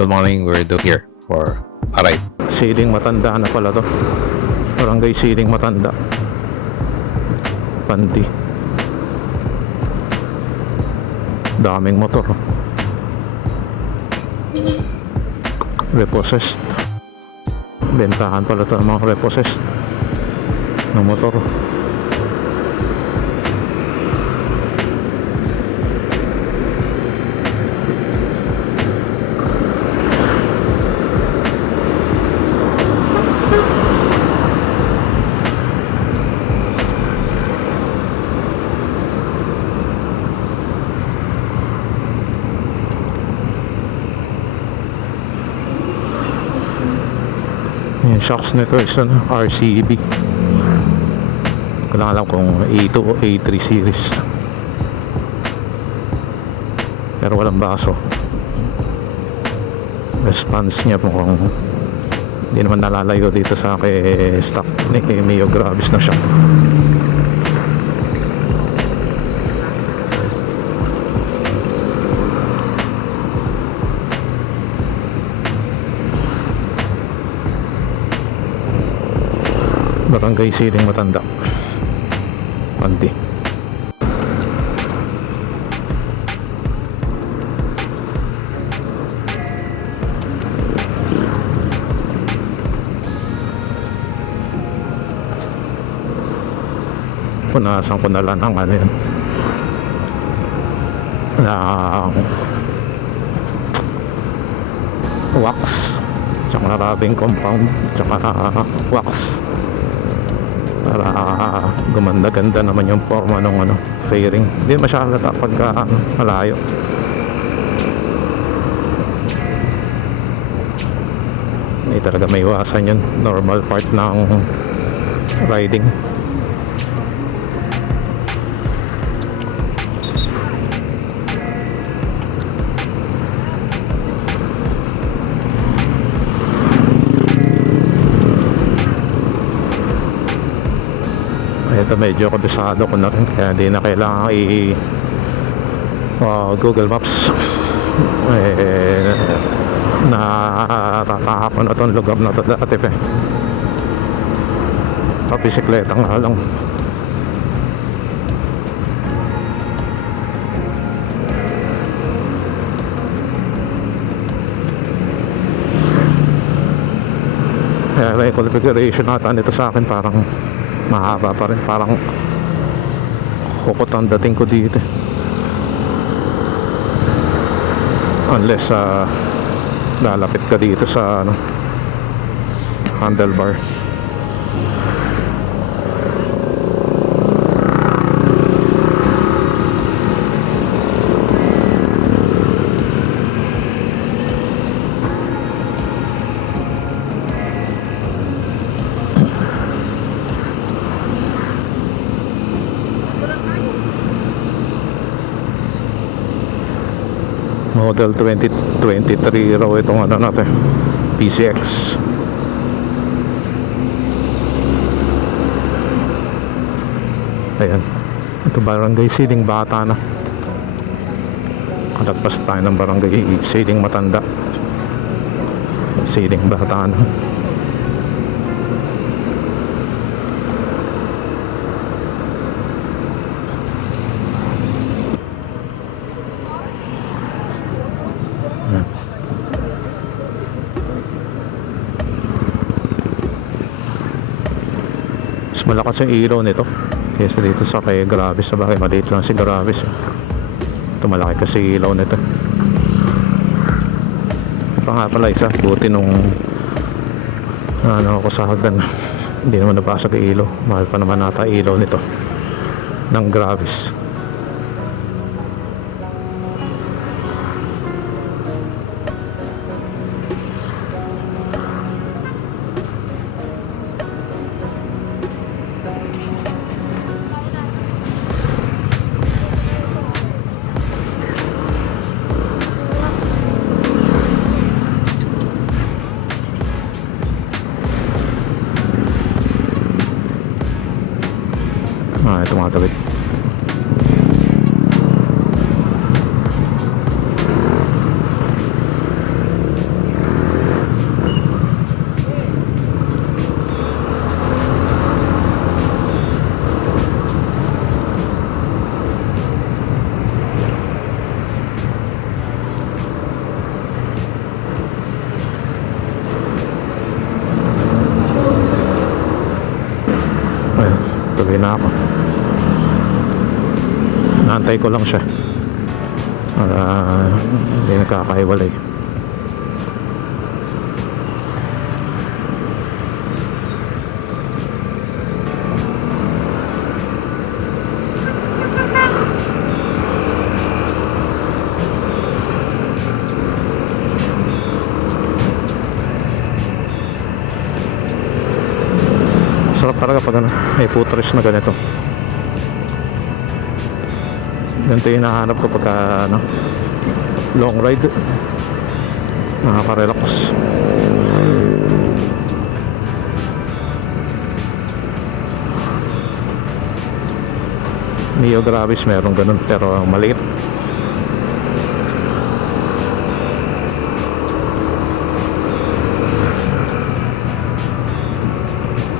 Good morning, we're here for a ride. Siling Matanda na pala to. Barangay Siling Matanda, Pandi. Daming motor. Repossessed. Bentahan pala to ng mga repossessed ng motor. Yung shocks nito is RCB. Ko lang alam kung A2 o A3 series, pero walang baso. Response niya mukhang hindi naman nalalayo dito sa stock ni Mio Gravis na siya. Barangay Siling Matanda, Pandi. Punasan ko na lang ang ano yun, na wax, tsaka rubbing compound, tsaka wax, para gumanda-ganda naman yung forma ng fairing. Hindi masyadong pagka malayo. Hindi talaga may iwasan yun, normal part ng riding. Ito medyo kabisado ko na rin, kaya hindi na kailangan Google Maps. Natataka ko na itong lugar na ito dati pa. Pabisikleta nga lang. Kaya may configuration nata nito sa akin parang mahaba pa rin, parang hukot ang dating ko dito, unless lalapit ka dito sa handlebar. Model 2023 raw itong natin, PCX. Ayan, ito barangay Siling Bata na. Kalagpas tayo ng barangay Siling Matanda, Siling Bata na. Mas malakas yung ilaw nito kaysa dito sa kay Gravis. Sa bagay maliit lang si Gravis, ito malaki kasi ilaw nito. Ito nga pala isa, buti nung ako sa hagdan, hindi naman napasag yung ilaw. Mahal pa naman nata ilaw nito ng Gravis. Tumatawid. Ayun, tuloy na ako. Naantay ko lang siya. Hindi nagkakaiwalay. Sarap talaga pag may footrest na ganito. Ganito yung hinahanap ko pagka long ride. Nakaka-relax. Mio Gravis meron ganun pero maliit.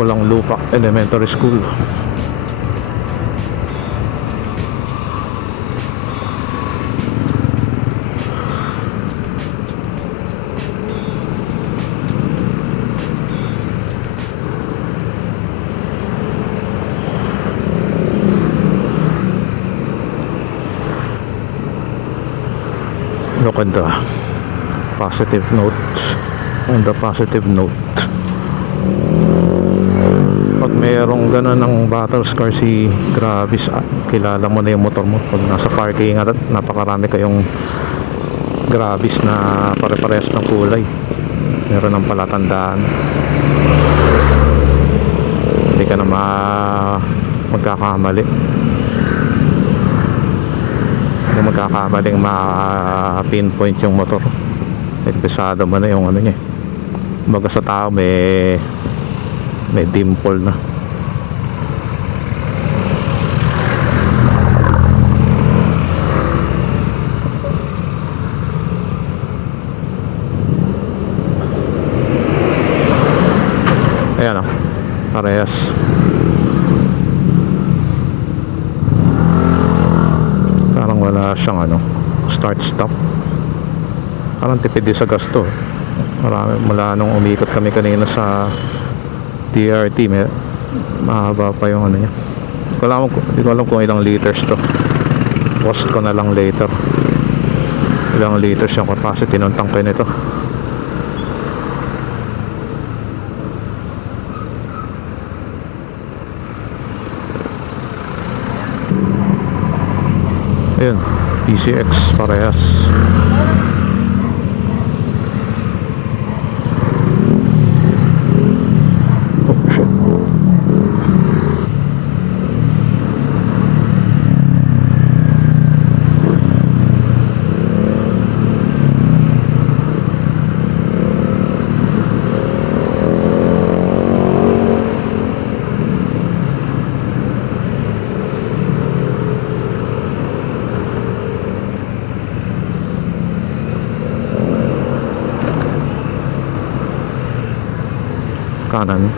Pulang Lupa Elementary School. Look at the positive note. On the positive note, pag mayroong gano'n ng battle scar si Gravis, kilala mo na yung motor mo. Pag nasa parking at napakarami kayong Gravis na pare-parehas ng kulay, meron ng palatandaan. Hindi ka na magkakamali. Hindi magkakamaling ma-pinpoint yung motor. Pisado mo na yung ano niya. Baga sa tao may dimple na. Ayan o, parehas. Parang wala siyang start stop. Parang tipid din sa gasto. Marami, mula nung umikot kami kanina sa TRT, mahaba pa yung niya. Hindi ko alam kung ilang liters to. Post ko na lang later ilang liters yung capacity ng tangke nito. Ayun, PCX parehas. Kanan.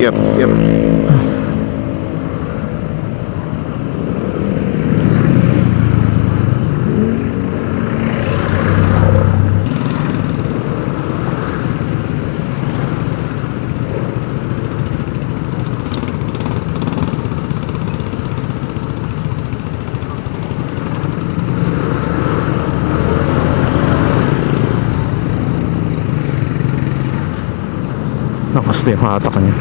Yep. Nakasta yung hatak niya.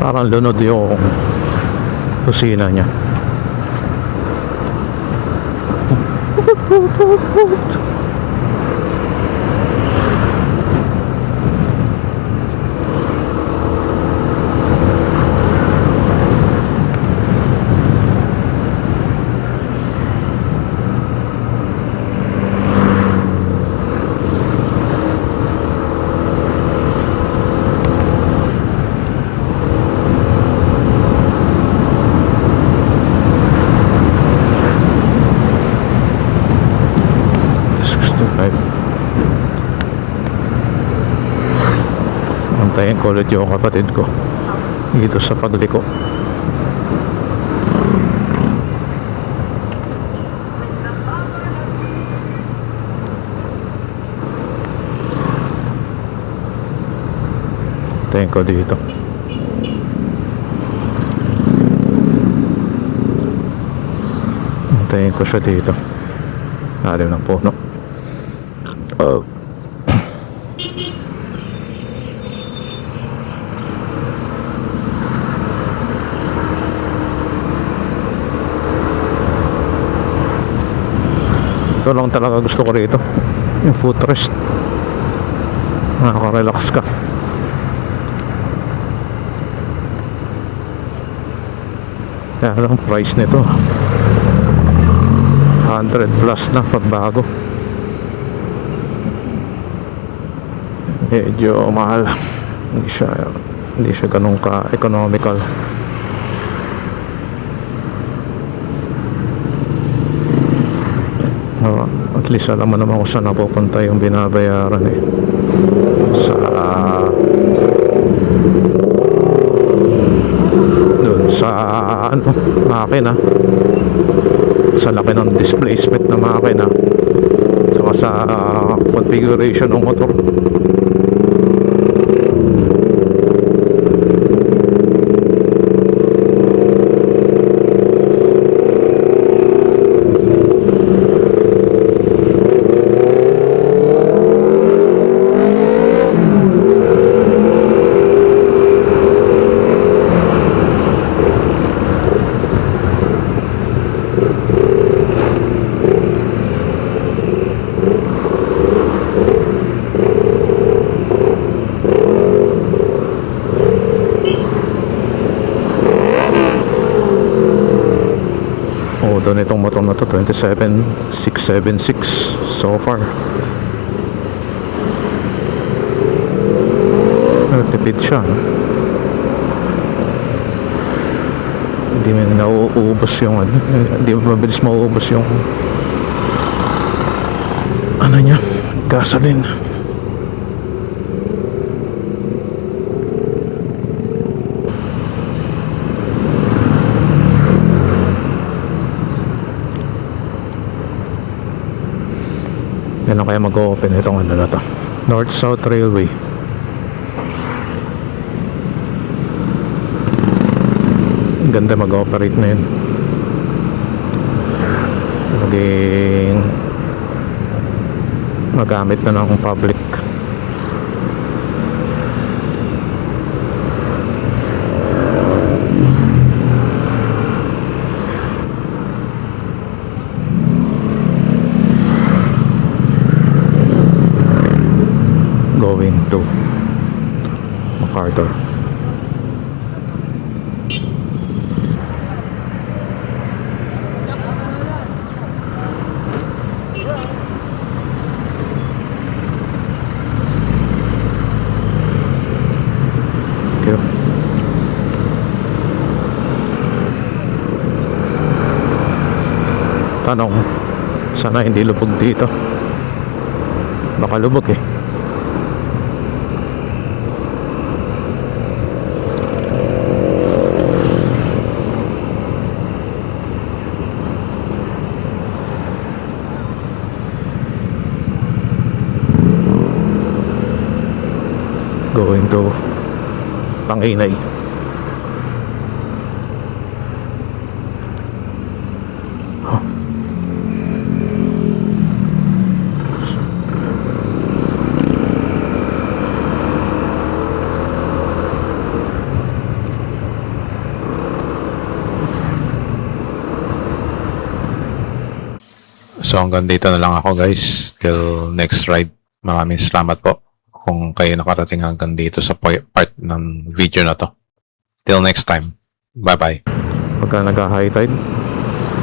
Parang lunod yung kusina niya. Antayin ko ulit yung kapatid ko dito sa pagliko. Antayin ko dito. Antayin ko siya dito. Lalim ng puno. Ito lang talaga gusto ko rito, yung footrest. Nakaka-relax ka. Kaya lang price nito 100 plus na pagbago. Medyo mahal. Hindi siya ganun ka economical. At least alam mo naman kung saan napupunta yung binabayaran eh. Sa dun sa makina, sa laki ng displacement na makina, saka sa configuration ng motor. Doon itong motor na to 27676 so far. Tipid siya, no? Hindi mo nauubos yung hindi mabilis mauubos yung niya, gasoline. Yan na kaya mag-open itong na to, North-South Railway. Ganda mag-operate na yun. Maging magamit na ng public. Going to MacArthur. Okay. Tanong, sana hindi lubog dito. Baka lubog eh. Going to Panginay. So hanggang dito na lang ako guys. Till next ride. Maraming salamat po kung kayo nakarating hanggang dito sa part ng video na to. Till next time. Bye bye. Pagka nag-high tide,